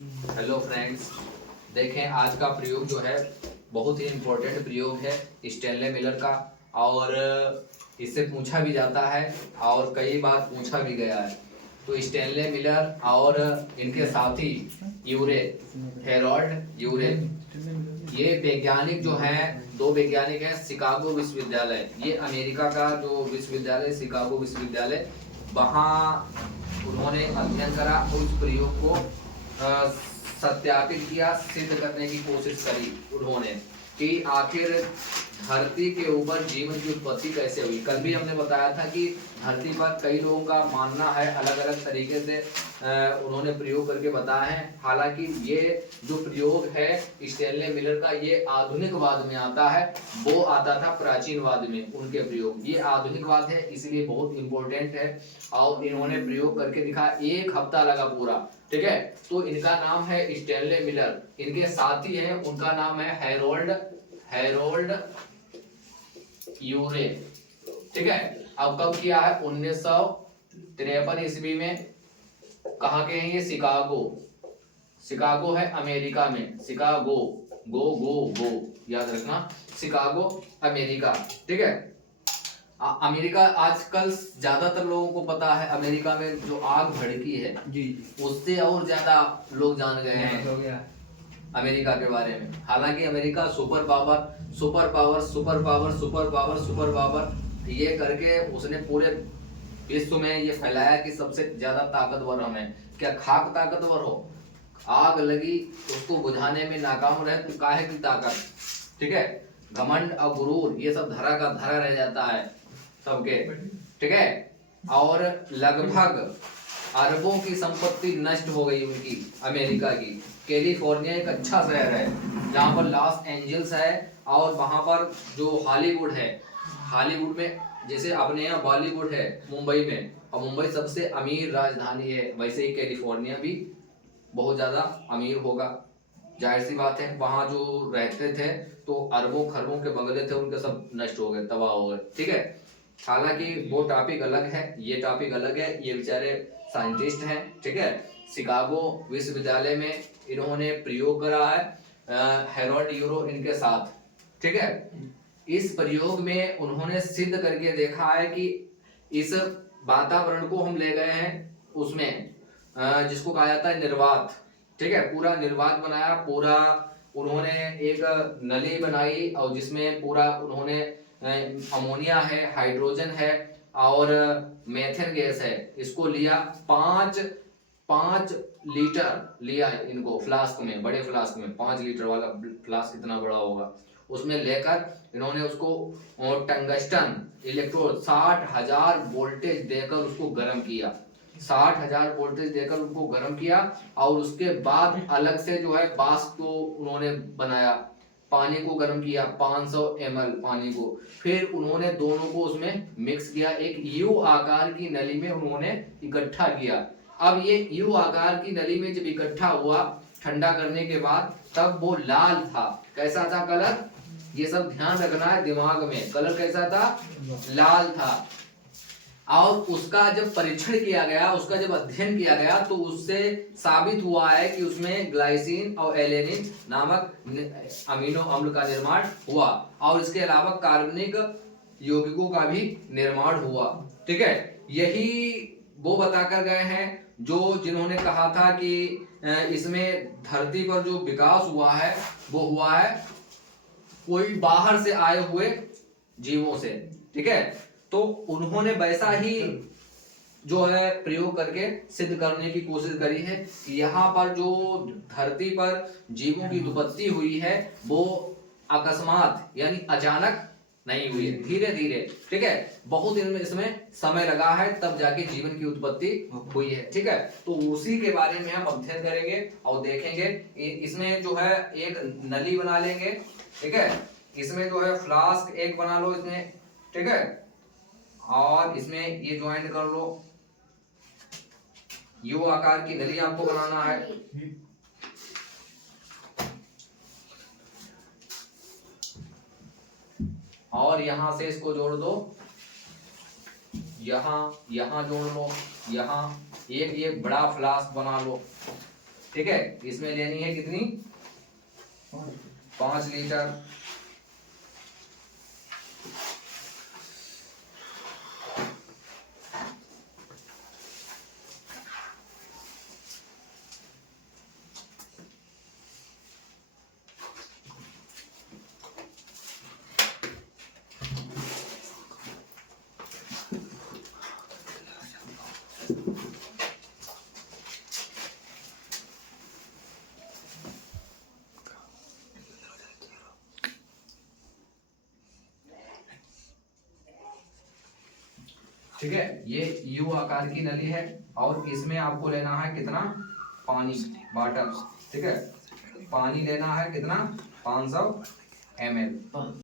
Hello friends, देखें आज का प्रयोग जो है बहुत ही इम्पोर्टेंट प्रयोग है स्टेनले मिलर का। और इससे पूछा भी जाता है और कई बार पूछा भी गया है। तो स्टेनले मिलर और इनके साथी यूरे, हेरोल्ड यूरे, ये वैज्ञानिक जो हैं, दो वैज्ञानिक हैं। शिकागो विश्वविद्यालय, ये अमेरिका का जो विश्वविद्यालय शिकागो विश्वविद्यालय, वहाँ उन्होंने अध्ययन करा, उस प्रयोग को सत्यापित किया, सिद्ध करने की कोशिश करी उन्होंने कि आखिर धरती के ऊपर जीवन की उत्पत्ति कैसे हुई। कल भी हमने बताया था कि धरती पर कई लोगों का मानना है, अलग अलग तरीके से उन्होंने प्रयोग करके बताया है। हालांकि ये जो प्रयोग है स्टेनले मिलर का, ये आधुनिकवाद में आता है, वो आता था प्राचीनवाद में उनके प्रयोग। ये आधुनिकवाद है, इसलिए बहुत इंपॉर्टेंट है। और इन्होंने प्रयोग करके दिखा, 1 हफ्ता लगा पूरा, ठीक है। तो इनका नाम है स्टेनले मिलर, इनके साथी हैं, उनका नाम है हेरोल्ड यूरे, ठीक है। अब कब किया है? 1953 ईस्वी में। कहाँ के हैं ये? शिकागो है अमेरिका में। शिकागो, गो गो गो, याद रखना, शिकागो अमेरिका, ठीक है। अमेरिका आजकल ज्यादातर लोगों को पता है, अमेरिका में जो आग भड़की है जी, उससे और ज्यादा लोग जान गए हैं अमेरिका के बारे में। हालांकि America super power super power super power super power super power ये करके उसने पूरे विश्व में ये फैलाया कि सबसे ज्यादा ताकतवर हम हैं। क्या खाक ताकतवर हो? आग लगी उसको बुझाने में नाकाम रहे तो काहे की ताकत, ठीक है। घमंड और गुरूर ये सब धरा का धरा रह जाता है सबके, ठीक है। और लगभग अरबों की संपत्ति नष्ट हो गई उनकी, अमेरिका की। कैलिफोर्निया एक अच्छा शहर है जहाँ पर लॉस एंजल्स है, और वहाँ पर जो हॉलीवुड है, हॉलीवुड में जैसे अपने यहाँ बॉलीवुड है मुंबई में, और मुंबई सबसे अमीर राजधानी है, वैसे ही कैलिफोर्निया भी बहुत ज़्यादा अमीर होगा। जाहिर सी बात है, वहाँ जो रहते थे तो अरबों खरबों के बंगले थे उनके, सब नष्ट हो गए, तबाह हो गए, ठीक है। हालांकि वो टॉपिक अलग है, ये टॉपिक अलग है। ये बेचारे साइंटिस्ट हैं, ठीक है। शिकागो विश्वविद्यालय में इन्होंने प्रयोग करा है हेरोल्ड यूरो इनके साथ, ठीक है। इस प्रयोग में उन्होंने सिद्ध करके देखा है कि इस वातावरण को हम ले गए हैं उसमें जिसको कहा जाता है निर्वात, ठीक है। पूरा निर्वात बनाया, पूरा उन्होंने एक नली बनाई और जिसमें पूरा उन्होंने अमोनिया है, हाइड्रोजन है और मेथेन गैस है, इसको लिया। 5 लीटर लिया इनको फ्लास्क में, बड़े फ्लास्क में, 5 लीटर वाला फ्लास्क कितना बड़ा होगा, उसमें लेकर इन्होंने उसको टंगस्टन इलेक्ट्रोड 60,000 वोल्टेज देकर उसको गर्म किया। 60,000 वोल्टेज देकर उनको गर्म किया और उसके बाद अलग से जो है वाष्प को उन्होंने बनाया। पानी को गर्म किया 500 ml पानी को, फिर उन्होंने दोनों को उसमें मिक्स किया, एक यू आकार की नली में उन्होंने इकट्ठा किया। अब ये यू आकार की नली में जब इकट्ठा हुआ ठंडा करने के बाद, तब वो लाल था। कैसा था कलर? ये सब ध्यान रखना है दिमाग में, कलर कैसा था? लाल था। और उसका जब परीक्षण किया गया, उसका जब अध्ययन किया गया, तो उससे साबित हुआ है कि उसमें ग्लाइसिन और एलेनिन नामक अमीनो अम्ल का निर्माण हुआ, और इसके अलावा कार्बनिक यौगिकों का भी निर्माण हुआ, ठीक है। यही वो बताकर गए हैं जिन्होंने कहा था कि इसमें धरती पर जो विकास हुआ है वो हुआ है कोई बाहर से आए हुए जीवों से, ठीक है। तो उन्होंने वैसा ही जो है प्रयोग करके सिद्ध करने की कोशिश करी है कि यहाँ पर जो धरती पर जीवों की उत्पत्ति हुई है वो अकस्मात यानी अचानक नहीं हुई है, धीरे धीरे, ठीक है। बहुत इसमें समय लगा है, तब जाके जीवन की उत्पत्ति हुई है, ठीक है। तो उसी के बारे में हम अध्ययन करेंगे और देखेंगे। इसमें जो है एक नली बना लेंगे, ठीक है। इसमें जो है फ्लास्क एक बना लो इसमें, ठीक है, और इसमें ये ज्वाइंट कर लो। यू आकार की नली आपको बनाना है, और यहां से इसको जोड़ दो, यहां जोड़ लो, यहां एक बड़ा फ्लास्क बना लो, ठीक है, इसमें लेनी है कितनी, 5 लीटर। ठीक है, ये यू आकार की नली है और इसमें आपको लेना है कितना, पानी, वाटर। ठीक है, पानी लेना है कितना, 500 ml।